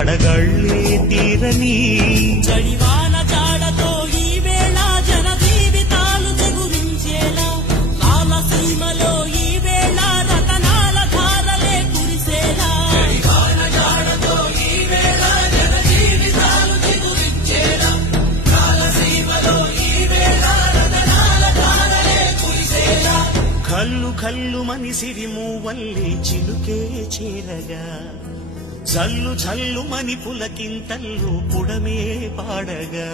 అడగళ్ళే తీరని జడివాన జాడతో ఈ వేళ జన జీవితాలు చెగురించేలా రాలసీమలో ఈ వేళ రతనాల ధారలే కురిసేలా జడివాన జాడతో ఈ వేళ జన జీవితాలు చెగురించేలా రాలసీమలో ఈ వేళ రతనాల ధారలే కురిసేలా కల్లు కల్లు మనిసిరి మూవల్లి చిలుకే చేరగా జల్లు జల్లు మని పులకింతల్లు పుడమే పాడగా